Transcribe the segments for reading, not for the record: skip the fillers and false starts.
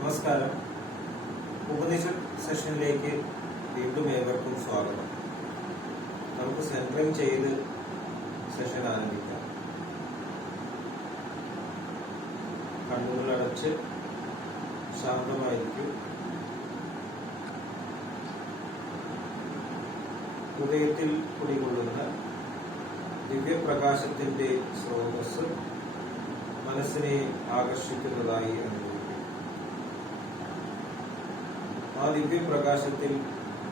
നമസ്കാരം. ഉപനിഷത്ത് സെഷനിലേക്ക് വീണ്ടും ഏവർക്കും സ്വാഗതം. നമുക്ക് സെൻട്രിങ് ചെയ്ത് സെഷൻ ആരംഭിക്കാം. കണ്ണുകളടച്ച് ശാന്തമായിരിക്കും. ഹൃദയത്തിൽ കുടികൊള്ളുന്ന ദിവ്യപ്രകാശത്തിന്റെ സ്രോതസ് മനസ്സിനെ ആകർഷിക്കുന്നതായി അനുഭവിക്കും. ആ ദിവ്യപ്രകാശത്തിൽ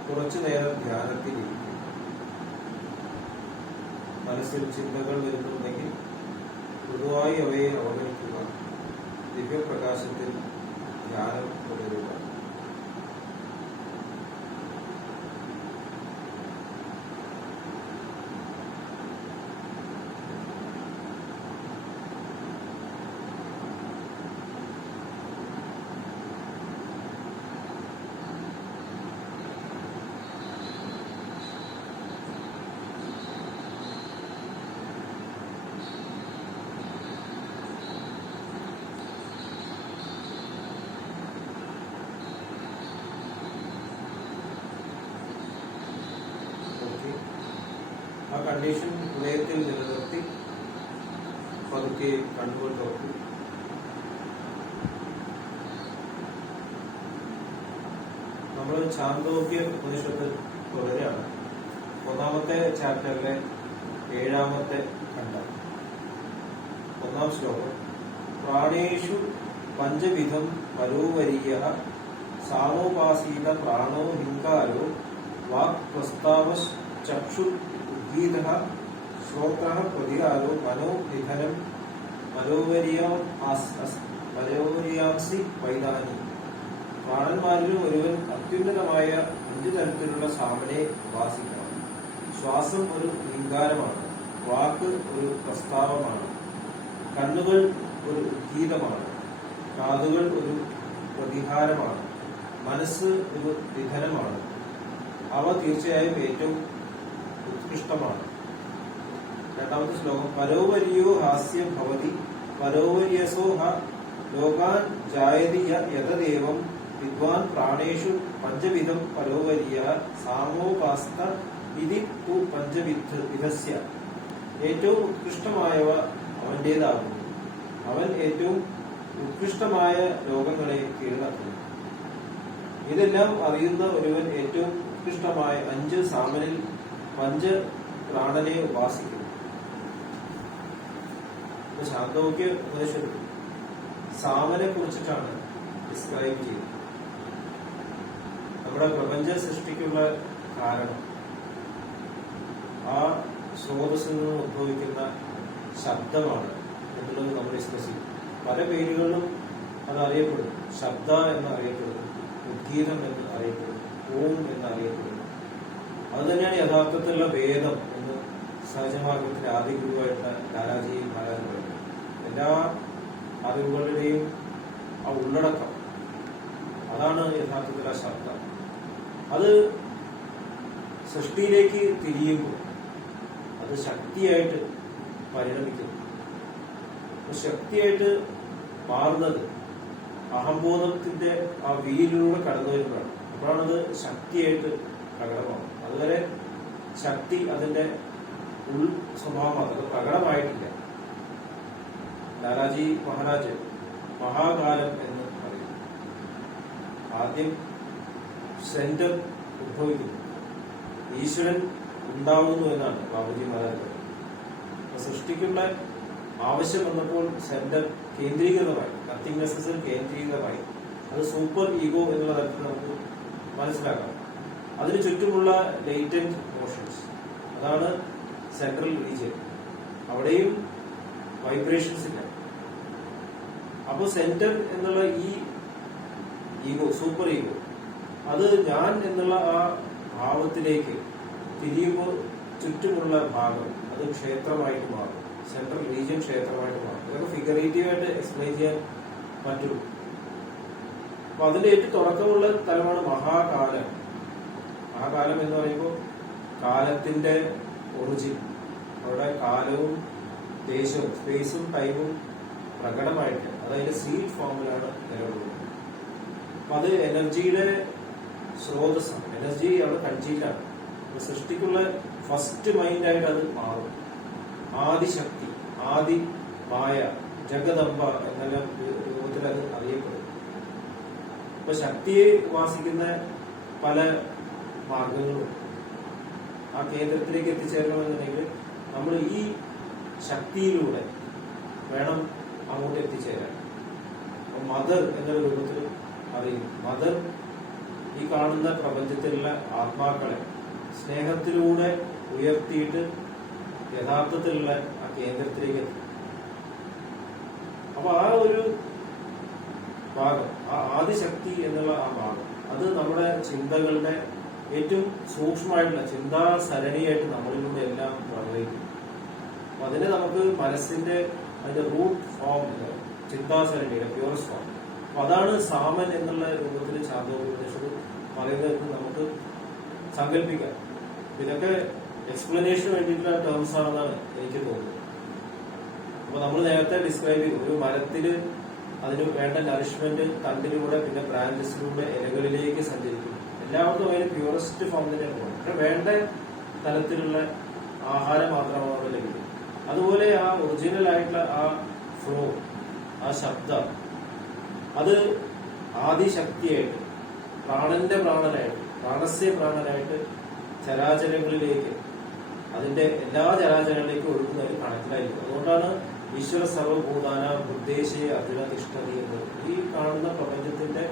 കുറച്ചു നേരം ധ്യാനത്തിലിരിക്കും. മനസ്സിൽ ചിന്തകൾ വരുന്നുണ്ടെങ്കിൽ പൊതുവായി അവയെ അവഗണിക്കുക. ദിവ്യപ്രകാശത്തിൽ ധ്യാനം തുടരുക. ആ കണ്ടീഷൻ ഹൃദയത്തിൽ നിലനിർത്തി പതുക്കെ കണ്ണുകൾ തുറക്കും. നമ്മൾ ഛാന്തോക്യ ഉപനിഷത്ത് തുടരുകയാണ്. 1-ാമത്തെ ചാപ്റ്ററിലെ 7-ാമത്തെ ഖണ്ഡം. 1-ാം ശ്ലോകം. പ്രാണേഷു പഞ്ചവിധം പരോവരീയഃ സാമോപാസീത പ്രാണോ ഹിങ്കാരോ വാക് പ്രസ്താവസ് ചക്ഷു ഉദ്ഗീതഃ ശ്രോത്രഃ പ്രതികാരോ മനോ നിധനം മനോവര്യാംസി വൈദാനി. പ്രാണന്മാരിലും ഒരുവൻ അത്യുന്നതമായ 5 തരത്തിലുള്ള സാമനെ ഉപാസിക്കണം. ശ്വാസം ഒരു ഹിങ്കാരമാണ്. വാക്ക് ഒരു പ്രസ്താവമാണ്. കണ്ണുകൾ ഒരു ഉദ്ഗീതമാണ്. കാതുകൾ ഒരു പ്രതിഹാരമാണ്. മനസ്സ് ഒരു നിധനമാണ്. അവ തീർച്ചയായും ഏറ്റവും ഉത്കൃഷ്ടമാണ്. 2-ാമത്തെ ശ്ലോകം. പരോവര്യോ ഹാസ്യ ഭവതി പരോവര്യസോ ഹ ലോകാൻ ജായതി യതദേവം വിദ്വാൻ പ്രാണേഷു പഞ്ചവിധം പരോവര്യ സാമോപാസ്ത ഇതി തു പഞ്ചവിധസ്യ. ഏറ്റവും ഉത്കൃഷ്ടമായവ അവന്റേതാകുന്നു. അവൻ ഏറ്റവും ഉത്കൃഷ്ടമായ ലോകങ്ങളെ കീഴടക്കുന്നു. ഇതെല്ലാം അറിയുന്ന ഒരുവൻ ഏറ്റവും ഉത്കൃഷ്ടമായ 5 സാമനിൽ പഞ്ചപ്രാണനെ ഉപാസിക്കുന്നു. ശാന്തോക്യ ഉപനിഷത്ത് സാമനെ കുറിച്ചിട്ടാണ് ഡിസ്ക്രൈബ് ചെയ്യുന്നത്. നമ്മുടെ പ്രപഞ്ച സൃഷ്ടിക്കുള്ള കാരണം ആ സ്രോതസ്സിൽ നിന്ന് ഉദ്ഭവിക്കുന്ന ശബ്ദമാണ് എന്നുള്ളത് നമ്മൾ ഡിസ്കസ് ചെയ്യും. പല പേരുകളിലും അത് അറിയപ്പെടുന്നു. ശബ്ദ എന്ന് അറിയപ്പെടുന്നു, ഉദ്ഗീതം എന്ന് അറിയപ്പെടുന്നു, ഓം എന്ന് അറിയപ്പെടുന്നു. അത് തന്നെയാണ് യഥാർത്ഥത്തിലുള്ള വേദം എന്ന് സഹജമാർഗത്തിന്റെ ആദ്യ ഗുരുവായിട്ടുള്ള ലാലാജി മഹാരാജ് പറയുന്നത്. എല്ലാ അറിവുകളുടെയും ആ ഉള്ളടക്കം അതാണ് യഥാർത്ഥത്തിലുള്ള ശബ്ദം. അത് സൃഷ്ടിയിലേക്ക് തിരിയുമ്പോൾ അത് ശക്തിയായിട്ട് പരിണമിക്കുന്നു. ശക്തിയായിട്ട് മാറുന്നത് അഹംബോധത്തിന്റെ ആ വീലിലൂടെ കടന്നു വരുമ്പോഴാണ്. അപ്പോഴാണത് ശക്തിയായിട്ട് പ്രകടമാകും. അതുവരെ ശക്തി അതിന്റെ ഉൾ സ്വഭാവമാണ്, അത് പ്രകടമായിട്ടില്ല. ലാലാജി മഹാരാജ് മഹാകാലം എന്ന് പറയും. ആദ്യം സെന്റർ ഉദ്ഭവിക്കുന്നു, ഈശ്വരൻ ഉണ്ടാവുന്നു എന്നാണ് ബാബുജി മഹാരാജ് പറയുന്നത്. സൃഷ്ടിക്കുള്ള ആവശ്യം വന്നപ്പോൾ സെന്റർ കേന്ദ്രീകൃതമായി, നത്തിങ്നെസ്സസ് കേന്ദ്രീകൃതമായി. അത് സൂപ്പർ ഈഗോ എന്നുള്ള തരത്തിൽ നമുക്ക് മനസ്സിലാക്കാം. അതിന് ചുറ്റുമുള്ള ലേറ്റന്റ് മോഷൻസ്, അതാണ് സെൻട്രൽ റീജിയൻ. അവിടെയും വൈബ്രേഷൻസ് ഇല്ല. അപ്പൊ സെന്റർ എന്നുള്ള ഈ ഈഗോ, സൂപ്പർ ഈഗോ, അത് ഞാൻ എന്നുള്ള ആ ഭാവത്തിലേക്ക് തിരിയുമ്പോൾ ചുറ്റുമുള്ള ഭാഗം അത് ക്ഷേത്രമായിട്ട് മാറും. സെൻട്രൽ റീജിയൻ ക്ഷേത്രമായിട്ട് മാറും. ഇതൊക്കെ ഫിഗറേറ്റീവായിട്ട് എക്സ്പ്ലെയിൻ ചെയ്യാൻ പറ്റുള്ളൂ. അപ്പൊ അതിന്റെ ഏറ്റവും തുടക്കമുള്ള തലമാണ് മഹാകാലം. മഹാകാലം എന്ന് പറയുമ്പോൾ കാലത്തിന്റെ ഒറിജിൻ, അവിടെ കാലവും ദേശവും സ്പേസും ടൈമും പ്രകടമായിട്ട്, അതായത് സീഡ് ഫോമിലാണ് നിലകൊള്ളുന്നത്. അപ്പൊ അത് എനർജിയുടെ സ്രോതസ്സാണ്. എനർജി അവിടെ കൺജീറ്റാണ്. സൃഷ്ടിക്കുള്ള ഫസ്റ്റ് മൈൻഡായിട്ട് അത് മാറും. ആദിശക്തി, ആദി മായ, ജഗദംബ എന്നെല്ലാം രൂപത്തിൽ അത് അറിയപ്പെടും. അപ്പൊ ശക്തിയെ ഉപാസിക്കുന്ന പല മാർഗങ്ങളും ആ കേന്ദ്രത്തിലേക്ക് എത്തിച്ചേരണമെന്നുണ്ടെങ്കിൽ നമ്മൾ ഈ ശക്തിയിലൂടെ വേണം അങ്ങോട്ട് എത്തിച്ചേരാൻ. അപ്പൊ മദർ എന്നൊരു രൂപത്തിൽ അറിയും. മദർ ഈ കാണുന്ന പ്രപഞ്ചത്തിലുള്ള ആത്മാക്കളെ സ്നേഹത്തിലൂടെ ഉയർത്തിയിട്ട് യഥാർത്ഥത്തിലുള്ള ആ കേന്ദ്രത്തിലേക്ക് എത്തും. അപ്പൊ ആ ഒരു ഭാഗം, ആ ആദിശക്തി എന്നുള്ള ആ ഭാഗം, അത് നമ്മുടെ ചിന്തകളുടെ ഏറ്റവും സൂക്ഷ്മമായിട്ടുള്ള ചിന്താ സരണിയായിട്ട് നമ്മളിലൂടെ എല്ലാം പ്രവഹിക്കും. അപ്പൊ അതിനെ നമുക്ക് മനസ്സിന്റെ അതിന്റെ റൂട്ട് ഫോം, ചിന്താസരണിയുടെ പ്യൂറസ്റ്റ് ഫോം. അപ്പൊ അതാണ് സാമൻ എന്നുള്ള രൂപത്തിൽ ചാന്തോപനിഷത്ത് പറയുന്നത് നമുക്ക് സങ്കല്പിക്കാം. ഇതൊക്കെ എക്സ്പ്ലനേഷന് വേണ്ടിയിട്ടുള്ള ടേംസ് ആണെന്നാണ് എനിക്ക് തോന്നുന്നത്. അപ്പൊ നമ്മൾ നേരത്തെ ഡിസ്ക്രൈബ് ചെയ്തു, ഒരു മരത്തില് അതിന് വേണ്ട നറിഷ്മെന്റ് തണ്ടിലൂടെ, പിന്നെ ബ്രാഞ്ചസിലൂടെ ഇലകളിലേക്ക് സഞ്ചരിക്കും. എല്ലാവർക്കും അതിന് പ്യൂറസ്റ്റ് ഫോം തന്നെയാണ് പോകുന്നത്. പക്ഷെ വേണ്ട തലത്തിലുള്ള ആഹാരം മാത്രമാണ് അവിടെ ലഭിക്കുന്നത്. അതുപോലെ ആ ഒറിജിനൽ ആയിട്ടുള്ള ആ ഫ്ലോ, ആ ശബ്ദം, അത് ആദിശക്തിയായിട്ട്, പ്രാണന്റെ പ്രാണനായിട്ട്, പ്രാണസ്യ പ്രാണനായിട്ട് ചരാചരങ്ങളിലേക്ക്, അതിന്റെ എല്ലാ ചരാചരങ്ങളിലേക്കും ഒഴുകുന്ന ഒരു കണക്കിലായിരിക്കും. അതുകൊണ്ടാണ് ഈശ്വര സർവഭൂതാന ബുദ്ധേശേ അർജുന തിഷ്ഠതി എന്ന്. ഈ കാണുന്ന പ്രപഞ്ചത്തിന്റെ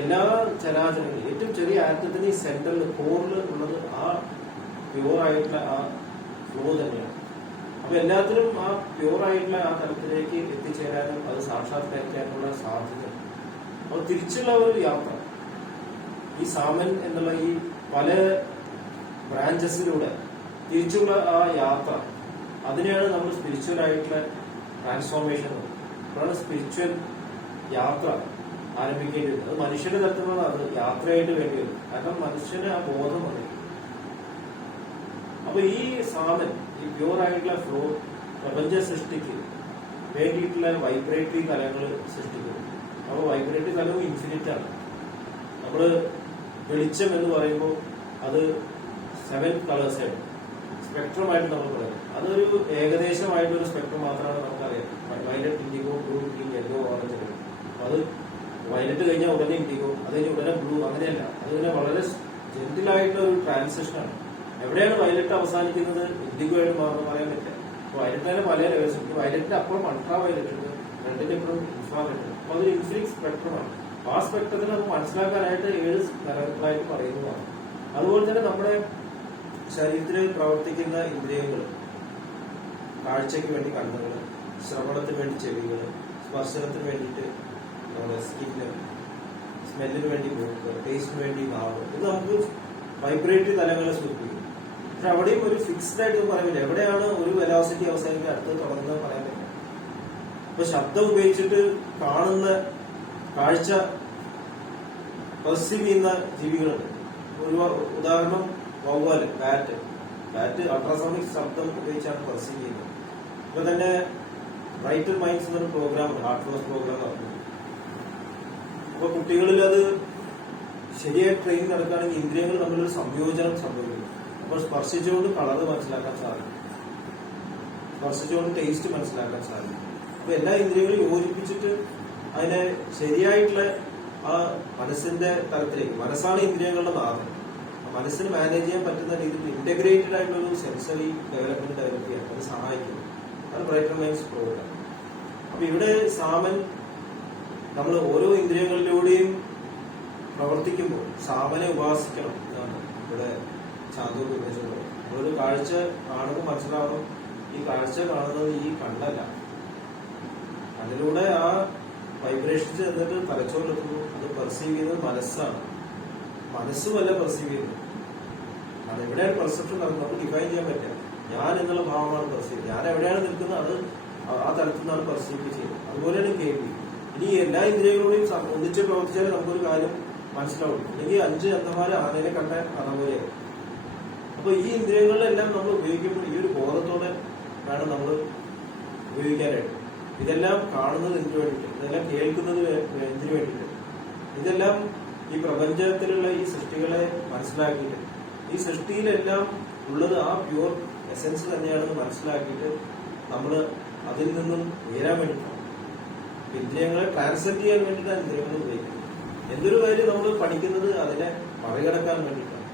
എല്ലാ ചരാചരങ്ങളും ഏറ്റവും ചെറിയ ആറ്റത്തിന് ഈ സെന്ററിൽ, കോറിൽ ഉള്ളത് ആ പ്യൂർ ആയിട്ടുള്ള ആ ഫ്ലോ തന്നെയാണ്. അപ്പൊ എല്ലാത്തിനും ആ പ്യൂർ ആയിട്ടുള്ള ആ തലത്തിലേക്ക് എത്തിച്ചേരാനും അത് സാക്ഷാത്കരിക്കാനുള്ള സാധ്യത. അപ്പൊ തിരിച്ചുള്ള ഒരു യാത്ര, ഈ സാമൻ എന്നുള്ള ഈ പല ബ്രാഞ്ചസിലൂടെ തിരിച്ചുള്ള ആ യാത്ര, അതിനെയാണ് നമ്മൾ സ്പിരിച്വൽ ആയിട്ടുള്ള ട്രാൻസ്ഫോർമേഷൻ. അതാണ് സ്പിരിച്വൽ യാത്ര ആരംഭിക്കേണ്ടി വരുന്നത്. അത് മനുഷ്യന്റെ തരത്തിലുള്ള അത് യാത്രയായിട്ട് വേണ്ടി വരും. കാരണം മനുഷ്യന് ആ ബോധം വന്നു. അപ്പൊ ഈ സാമൻ, ഈ പ്യൂർ ആയിട്ടുള്ള ഫ്ലോ പ്രപഞ്ച സൃഷ്ടിക്ക് വേണ്ടിയിട്ടുള്ള വൈബ്രേറ്ററി തലങ്ങൾ സൃഷ്ടിക്കുന്നു. അപ്പൊ വൈബ്രേറ്ററി തലവും ഇൻഫിനിറ്റ് ആണ്. നമ്മള് വെളിച്ചം എന്ന് പറയുമ്പോൾ അത് 7 കളേഴ്സാണ് സ്പെക്ട്രം ആയിട്ട് നമ്മൾ പറയുന്നത്. അതൊരു ഏകദേശമായിട്ടൊരു സ്പെക്ട്രം മാത്രമാണ് നമുക്കറിയാം. Violet, IndiGo, blue, green, yellow, orange. അത് വയലറ്റ് കഴിഞ്ഞാൽ ഉടനെ ഇൻഡിഗോ, അത് കഴിഞ്ഞ് ഉടനെ ബ്ലൂ, അങ്ങനെയല്ല. അതിങ്ങനെ വളരെ ജെന്റിലായിട്ടുള്ള ഒരു ട്രാൻസിഷനാണ്. എവിടെയാണ് വയലറ്റ് അവസാനിക്കുന്നത് ഇൻഡിഗോ ആയിട്ട് മാറുന്നത് പറയാൻ പറ്റില്ല. വയലറ്റ് തന്നെ പല ലെവൽസ് ഉണ്ട്. വയലറ്റിന്റെ അപ്പുറം അൾട്രാ വയലറ്റ് ഉണ്ട്, റെഡിന്റെ അപ്പുറം ഇൻഫ്രാറെഡ് ഉണ്ട്. അപ്പൊ അതൊരു ഇൻഫിനിറ്റ് സ്പെക്ട്രമാണ്. ആ സ്പെക്ട്രത്തിന് നമുക്ക് മനസ്സിലാക്കാനായിട്ട് 7 തലങ്ങളായിട്ട് പറയുന്നതാണ്. അതുപോലെ തന്നെ നമ്മുടെ ശരീരത്തിൽ പ്രവർത്തിക്കുന്ന ഇന്ദ്രിയങ്ങൾ, കാഴ്ചയ്ക്ക് വേണ്ടി കണ്ണുകൾ, ശ്രവണത്തിന് വേണ്ടി ചെവികൾ, സ്പർശനത്തിന് വേണ്ടിയിട്ട് നമ്മുടെ സ്കിന്ന്, സ്മെല്ലിന് വേണ്ടി മൂക്ക്, ടേസ്റ്റിന് വേണ്ടി നാവ്, ഇത് നമുക്ക് വൈബ്രേറ്ററി തലങ്ങളെ സൂചിപ്പിക്കും. പക്ഷെ അവിടെയും ഒരു ഫിക്സ്ഡ് ആയിട്ട് പറയാൻ പറ്റില്ല. എവിടെയാണ് ഒരു വെലോസിറ്റി അവസാനിക്കുക അടുത്ത് തുടങ്ങുന്നത് പറയാൻ പറ്റില്ല. ഇപ്പൊ ശബ്ദം ഉപയോഗിച്ചിട്ട് കാണുന്ന കാഴ്ച പെർസീവ് ചെയ്യുന്ന ജീവികളുണ്ട്. ഒരു ഉദാഹരണം വവ്വാല്, ബാറ്റ് അൾട്രാസോണിക് ശബ്ദം ഉപയോഗിച്ചാണ് പെർസീവ് ചെയ്യുന്നത്. ഇപ്പൊ തന്നെ ബ്രൈറ്റർ മൈൻഡ്സ് എന്നൊരു പ്രോഗ്രാം ഉണ്ട്, ഹാർട്ട് ഫോഴ്സ് പ്രോഗ്രാം നടത്തുന്നത്. അപ്പൊ കുട്ടികളിൽ അത് ശരിയായി ട്രെയിൻ നടക്കുകയാണെങ്കിൽ ഇന്ദ്രിയങ്ങൾ തമ്മിലൊരു സംയോജനം സംഭവിക്കുന്നു. അപ്പോൾ സ്പർശിച്ചുകൊണ്ട് കളറ് മനസ്സിലാക്കാൻ സാധിക്കും, സ്പർശിച്ചുകൊണ്ട് ടേസ്റ്റ് മനസ്സിലാക്കാൻ സാധിക്കും. അപ്പൊ എല്ലാ ഇന്ദ്രിയങ്ങളും യോജിപ്പിച്ചിട്ട് അതിനെ ശരിയായിട്ടുള്ള ആ മനസ്സിന്റെ തലത്തിലേക്ക്, മനസ്സാണ് ഇന്ദ്രിയങ്ങളുടെ നാഥൻ, മനസ്സിന് മാനേജ് ചെയ്യാൻ പറ്റുന്ന രീതിയിൽ ഇന്റഗ്രേറ്റഡ് ആയിട്ടുള്ള ഒരു സെൻസറി ഡെവലപ്മെന്റ് ഡെവലപ്പ് ചെയ്യാൻ അത് സഹായിക്കുന്നു. അത് ബ്രൈറ്റർ മൈൻഡ്സ് പ്രോഗ്രാം. അപ്പൊ ഇവിടെ സാമൻ നമ്മൾ ഓരോ ഇന്ദ്രിയങ്ങളിലൂടെയും പ്രവർത്തിക്കുമ്പോൾ സാമനെ ഉപാസിക്കണം എന്നാണ് ഇവിടെ ചാന്തോക്യ ഉപദേശം. നമ്മളൊരു കാഴ്ച കാണുമ്പോൾ മനസ്സിലാവണം, ഈ കാഴ്ച കാണുന്നത് ഈ കണ്ണല്ല, അതിലൂടെ ആ വൈബ്രേഷൻസ് എന്നിട്ട് തലച്ചോറിലെത്തുന്നു. അത് പെർസീവ് ചെയ്യുന്നത് മനസ്സാണ്, മനസ്സുമല്ല പെർസീവ് ചെയ്യുന്നത്. അതെവിടെയാണ് പെർസെപ്ഷൻ നടക്കുന്നത് നമുക്ക് ഡിഫൈൻ ചെയ്യാൻ പറ്റില്ല. ഞാൻ എന്നുള്ള ഭാവമാണ് പെർസീവ്, ഞാൻ എവിടെയാണ് നിൽക്കുന്നത് അത് ആ തലത്തിൽ നിന്നാണ് പെർസീവ് ചെയ്യുന്നത്. അതുപോലെയാണ് കേൾവി. ഇനി എല്ലാ ഇന്ദ്രിയങ്ങളോടെയും ഒന്നിച്ച് പ്രവർത്തിച്ചാൽ നമുക്കൊരു കാര്യം മനസ്സിലാവും. അല്ലെങ്കിൽ 5 അന്ധന്മാരെ ആനയെ കണ്ട കഥ പോലെയാവും. അപ്പൊ ഈ ഇന്ദ്രിയങ്ങളിലെല്ലാം നമ്മൾ ഉപയോഗിക്കുമ്പോൾ ഈ ഒരു ബോധത്തോടെ വേണം നമ്മൾ ഉപയോഗിക്കാനായിട്ട്. ഇതെല്ലാം കാണുന്നത് എന്തിനു വേണ്ടിയിട്ട്, ഇതെല്ലാം കേൾക്കുന്നത് എന്തിനു വേണ്ടിയിട്ട്, ഇതെല്ലാം ഈ പ്രപഞ്ചത്തിലുള്ള ഈ സൃഷ്ടികളെ മനസ്സിലാക്കിയിട്ട് ഈ സൃഷ്ടിയിലെല്ലാം ഉള്ളത് ആ പ്യൂർ എസൻസ് തന്നെയാണെന്ന് മനസ്സിലാക്കിയിട്ട് നമ്മൾ അതിൽ നിന്നും ഉയരാൻ വേണ്ടിയിട്ടാണ്. ഇന്ദ്രിയങ്ങളെ ട്രാൻസെൻഡ് ചെയ്യാൻ വേണ്ടിയിട്ടാണ് ഇന്ദ്രിയങ്ങൾ ഉപയോഗിക്കുന്നത്. എന്തൊരു കാര്യം നമ്മൾ പഠിക്കുന്നത് അതിനെ മറികടക്കാൻ വേണ്ടിയിട്ടാണ്.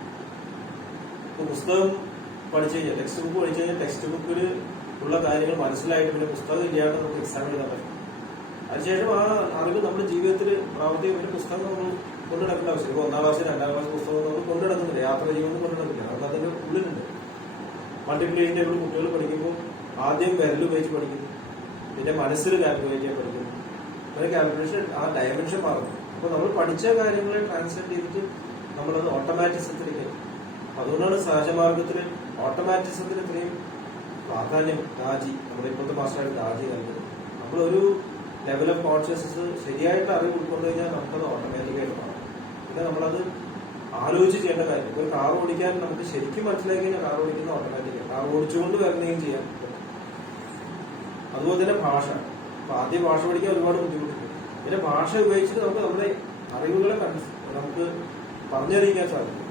ഇപ്പൊ പുസ്തകം പഠിച്ചു കഴിഞ്ഞാൽ, ടെക്സ്റ്റ് ബുക്ക് പഠിച്ചു കഴിഞ്ഞാൽ ടെക്സ്റ്റ് ബുക്കിൽ ഉള്ള കാര്യങ്ങൾ മനസ്സിലായിട്ട് പിന്നെ പുസ്തകം ഇല്ലാണ്ട് നമുക്ക് എക്സാം എഴുതാൻ പറ്റും. അതിനുശേഷം ആ അറിവ് നമ്മുടെ ജീവിതത്തിൽ പ്രാവർത്തികം പിന്നെ പുസ്തകം നമ്മൾ കൊണ്ടു നടക്കേണ്ട ആവശ്യം. ഇപ്പൊ 1ാം ക്ലാസ് 2ാം ക്ലാസ് പുസ്തകം നമ്മൾ കൊണ്ടു നടക്കുന്നില്ല, യാത്ര ചെയ്യുമ്പോൾ കൊണ്ടു നടക്കില്ല. കാരണം അതിന്റെ ഉള്ളിലുണ്ട്. മൾട്ടിപ്ലിക്കേഷൻ ടേബിൾ കുട്ടികൾ പഠിക്കുമ്പോൾ ആദ്യം വിരൽ ഉപയോഗിച്ച് പഠിക്കുന്നു, പിന്നെ മനസ്സിൽ കാൽക്കുലേറ്റ് ചെയ്യാൻ പഠിക്കുന്നു. അങ്ങനെ കാൽക്കുലേഷൻ ആ ഡയമെൻഷൻ മാറുന്നു. അപ്പൊ നമ്മൾ പഠിച്ച കാര്യങ്ങളെ ട്രാൻസ്ലേറ്റ് ചെയ്തിട്ട് നമ്മളത് ഓട്ടോമാറ്റിസത്തിലേക്ക്. അതുകൊണ്ടാണ് സഹജമാർഗത്തിൽ ഓട്ടോമാറ്റിസത്തിന് ഇത്രയും പ്രാധാന്യം ദാജി, നമ്മുടെ ഇപ്പോഴത്തെ മാസ്റ്ററായിട്ട് ദാജി നൽകുന്നത്. നമ്മളൊരു ലെവൽ ഓഫ് കോൺഷ്യസ്നസ് ശരിയായിട്ട് അറിവ് ഉൾക്കൊണ്ടു കഴിഞ്ഞാൽ നമുക്കത് ഓട്ടോമാറ്റിക്കായിട്ട് മാറും. പിന്നെ നമ്മളത് ആലോചിച്ച് ചെയ്യേണ്ട കാര്യം. ഒരു കാർ ഓടിക്കാൻ നമുക്ക് ശരിക്കും മനസ്സിലാക്കി കഴിഞ്ഞാൽ കാർ ഓടിക്കുന്ന ഓട്ടോമാറ്റിക്കാണ്. കാർ ഓടിച്ചുകൊണ്ട് വരണേയും ചെയ്യാം. അതുപോലെ തന്നെ ഭാഷ. അപ്പൊ ആദ്യം ഭാഷ പഠിക്കാൻ ഒരുപാട് ബുദ്ധിമുട്ടുണ്ട്. പിന്നെ ഭാഷ ഉപയോഗിച്ചിട്ട് നമുക്ക് നമ്മുടെ അറിവുകളെ നമുക്ക് പറഞ്ഞറിയിക്കാൻ സാധിക്കും.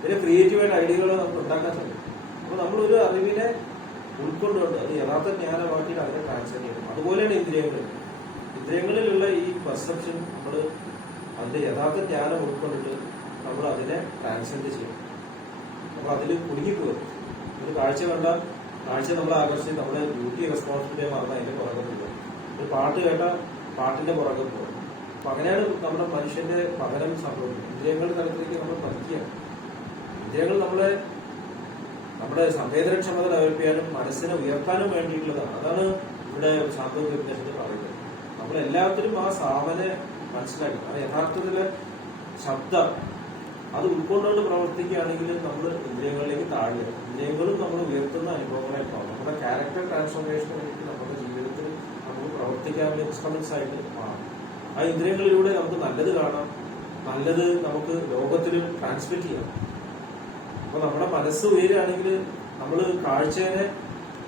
പിന്നെ ക്രിയേറ്റീവായിട്ട് ഐഡിയകൾ നമുക്ക് ഉണ്ടാക്കാൻ സാധിക്കും. അപ്പൊ നമ്മളൊരു അറിവിനെ ഉൾക്കൊണ്ടുകൊണ്ട് അത് യഥാർത്ഥ ജ്ഞാനമാക്കിയിട്ട് അതിനെ ട്രാൻസ്ലേറ്റ് ചെയ്യണം. അതുപോലെയാണ് ഇന്ദ്രിയങ്ങൾ. ഇന്ദ്രിയങ്ങളിലുള്ള ഈ പെർസെപ്ഷൻ നമ്മൾ അതിന്റെ യഥാർത്ഥ ജ്ഞാനം ഉൾക്കൊണ്ടിട്ട് നമ്മൾ അതിനെ ട്രാൻസ്ലേറ്റ് ചെയ്യണം. നമ്മൾ അതിൽ കുടുങ്ങിപ്പോകും. ഒരു കാഴ്ച കണ്ടാൽ കാഴ്ച നമ്മളെ ആകർഷിച്ച് നമ്മുടെ ഡ്യൂട്ടി റെസ്പോൺസിബിലിറ്റി മറന്ന് അതിന്റെ പുറകെ പോകും. ഒരു പാട്ട് കേട്ടാൽ പാട്ടിന്റെ പുറകെ പോകും. അപ്പൊ അങ്ങനെയാണ് നമ്മുടെ മനുഷ്യന്റെ പതനം സംഭവിക്കുന്നത്. ഇന്ദ്രിയങ്ങളുടെ തലത്തിലേക്ക് നമ്മൾ പതിക്കുകയാണ്. ഇന്ദ്രിയങ്ങൾ നമ്മുടെ സംവേദനക്ഷമത ഡെവലപ്പ് ചെയ്യാനും മനസ്സിനെ ഉയർത്താനും വേണ്ടിയിട്ടുള്ളതാണ്. അതാണ് ഇവിടെ ശാന്തോദ്യ ഉപദേശത്തിൽ പറയുന്നത്. നമ്മളെല്ലാത്തിലും ആ സാമനെ മനസ്സിലാക്കി അത് യഥാർത്ഥത്തിലെ ശബ്ദം അത് ഉൾക്കൊണ്ടുകൊണ്ട് പ്രവർത്തിക്കുകയാണെങ്കിൽ നമ്മൾ ഇന്ദ്രിയങ്ങളിലേക്ക് താഴുക. ഇന്ദ്രിയങ്ങളും നമ്മൾ ഉയർത്തുന്ന അനുഭവങ്ങളായിട്ടാണ് നമ്മുടെ ക്യാരക്ടർ ട്രാൻസ്ഫോർമേഷന് വേണ്ടി നമ്മുടെ ജീവിതത്തിൽ നമുക്ക് പ്രവർത്തിക്കാനുള്ള ഇൻസ്ട്രുമെന്റ്സ് ആയിട്ട് മാറും. ആ ഇന്ദ്രിയങ്ങളിലൂടെ നമുക്ക് നല്ലത് കാണാം, നല്ലത് നമുക്ക് ലോകത്തിൽ ട്രാൻസ്മിറ്റ് ചെയ്യാം. അപ്പൊ നമ്മുടെ മനസ്സ് ഉയരുകയാണെങ്കിൽ നമ്മൾ കാഴ്ചയെ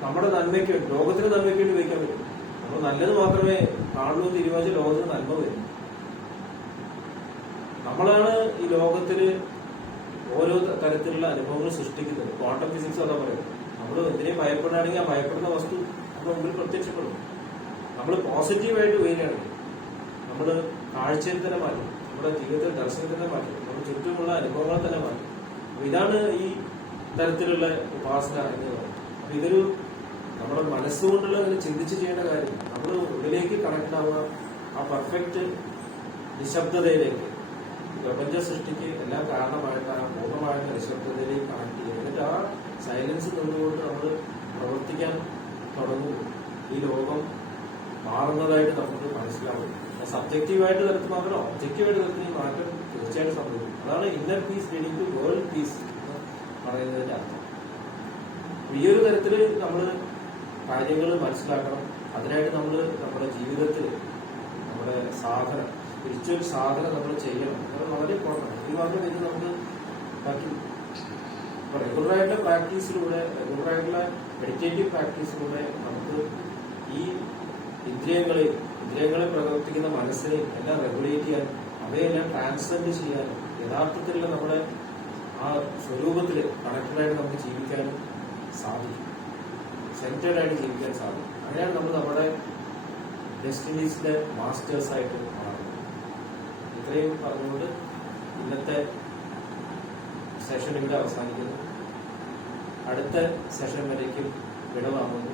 നമ്മുടെ നന്മയ്ക്ക് വേണ്ടി, ലോകത്തിന് നന്മയ്ക്ക് വേണ്ടി വയ്ക്കാൻ പറ്റും. നമ്മൾ നല്ലത് മാത്രമേ കാണുള്ളൂ എന്ന് തീരുമാനിച്ച ലോകത്തിന് നന്മ വരും. നമ്മളാണ് ഈ ലോകത്തിൽ ഓരോ തരത്തിലുള്ള അനുഭവങ്ങൾ സൃഷ്ടിക്കുന്നത്. ക്വാണ്ടം ഫിസിക്സ് അതാ പറയുന്നത്. നമ്മൾ എന്തിനേയും ഭയപ്പെടുകയാണെങ്കിൽ ആ ഭയപ്പെടുന്ന വസ്തു നമ്മുടെ മുമ്പിൽ പ്രത്യക്ഷപ്പെടും. നമ്മൾ പോസിറ്റീവായിട്ട് വരികയാണെങ്കിൽ നമ്മൾ കാഴ്ചയിൽ തന്നെ മാറ്റും, നമ്മുടെ ജീവിതത്തിൽ ദർശനത്തിൽ തന്നെ മാറ്റും, നമ്മുടെ ചുറ്റുമുള്ള അനുഭവങ്ങളെ തന്നെ മാറ്റും. അപ്പൊ ഇതാണ് ഈ തരത്തിലുള്ള ഉപാസന എന്ന് പറയുന്നത്. അപ്പൊ ഇതൊരു നമ്മുടെ മനസ്സുകൊണ്ടുള്ള അതിനെ ചിന്തിച്ച് ചെയ്യേണ്ട കാര്യം. നമ്മൾ ഉള്ളിലേക്ക് കണക്ട് ആവുക, ആ പെർഫെക്റ്റ് നിശബ്ദതയിലേക്ക്, പ്രപഞ്ച സൃഷ്ടിക്ക് എല്ലാം കാരണമായിട്ട് ആ പൂർണ്ണമായിട്ട് നിശബ്ദതയിലേക്ക് കണക്ട് ചെയ്യുക. എന്നിട്ട് ആ സൈലൻസ് നിന്നുകൊണ്ട് നമ്മൾ പ്രവർത്തിക്കാൻ തുടങ്ങുമ്പോൾ ഈ ലോകം മാറുന്നതായിട്ട് നമുക്ക് മനസ്സിലാവും. സബ്ജക്റ്റീവായിട്ട് തരത്തിൽ മാത്രമല്ല, ഒബ്ജക്റ്റീവായിട്ട് തരത്തിൽ ഈ മാറ്റം തീർച്ചയായിട്ടും സംഭവിക്കും. അതാണ് inner peace leading to world peace എന്ന് പറയുന്നതിന്റെ അർത്ഥം. ഈ ഒരു തരത്തിൽ നമ്മൾ കാര്യങ്ങൾ മനസ്സിലാക്കണം. അതിനായിട്ട് നമ്മൾ നമ്മുടെ ജീവിതത്തിൽ നമ്മുടെ സാധന, സ്പിരിച്വൽ സാധന നമ്മൾ ചെയ്യണം. അത് വളരെ ഇമ്പോർട്ടൻ്റ്. ഇത് മാത്രം ഇത് നമുക്ക് പറ്റും. അപ്പൊ റെഗുലറായിട്ടുള്ള പ്രാക്ടീസിലൂടെ, റെഗുലറായിട്ടുള്ള മെഡിറ്റേറ്റീവ് പ്രാക്ടീസിലൂടെ നമുക്ക് ഈ ഇന്ദ്രിയങ്ങളെ പ്രവർത്തിക്കുന്ന മനസ്സിനെ എല്ലാം റെഗുലേറ്റ് ചെയ്യാൻ, അവയെല്ലാം ട്രാൻസെൻഡ് ചെയ്യാനും, യഥാർത്ഥത്തിലുള്ള നമ്മുടെ ആ സ്വരൂപത്തിൽ കണക്റ്റഡായിട്ട് നമുക്ക് ജീവിക്കാനും സാധിക്കും. സെന്റേഡായിട്ട് ജീവിക്കാൻ സാധിക്കും. അങ്ങനെയാണ് നമ്മൾ നമ്മുടെ ഡെസ്റ്റിനീസിന്റെ മാസ്റ്റേഴ്സായിട്ട് മാറുന്നത്. ഇത്രയും പറഞ്ഞുകൊണ്ട് ഇന്നത്തെ സെഷൻ ഇവിടെ അവസാനിക്കുന്നു. അടുത്ത സെഷൻ വരയ്ക്കും വിടവാങ്ങുന്നു.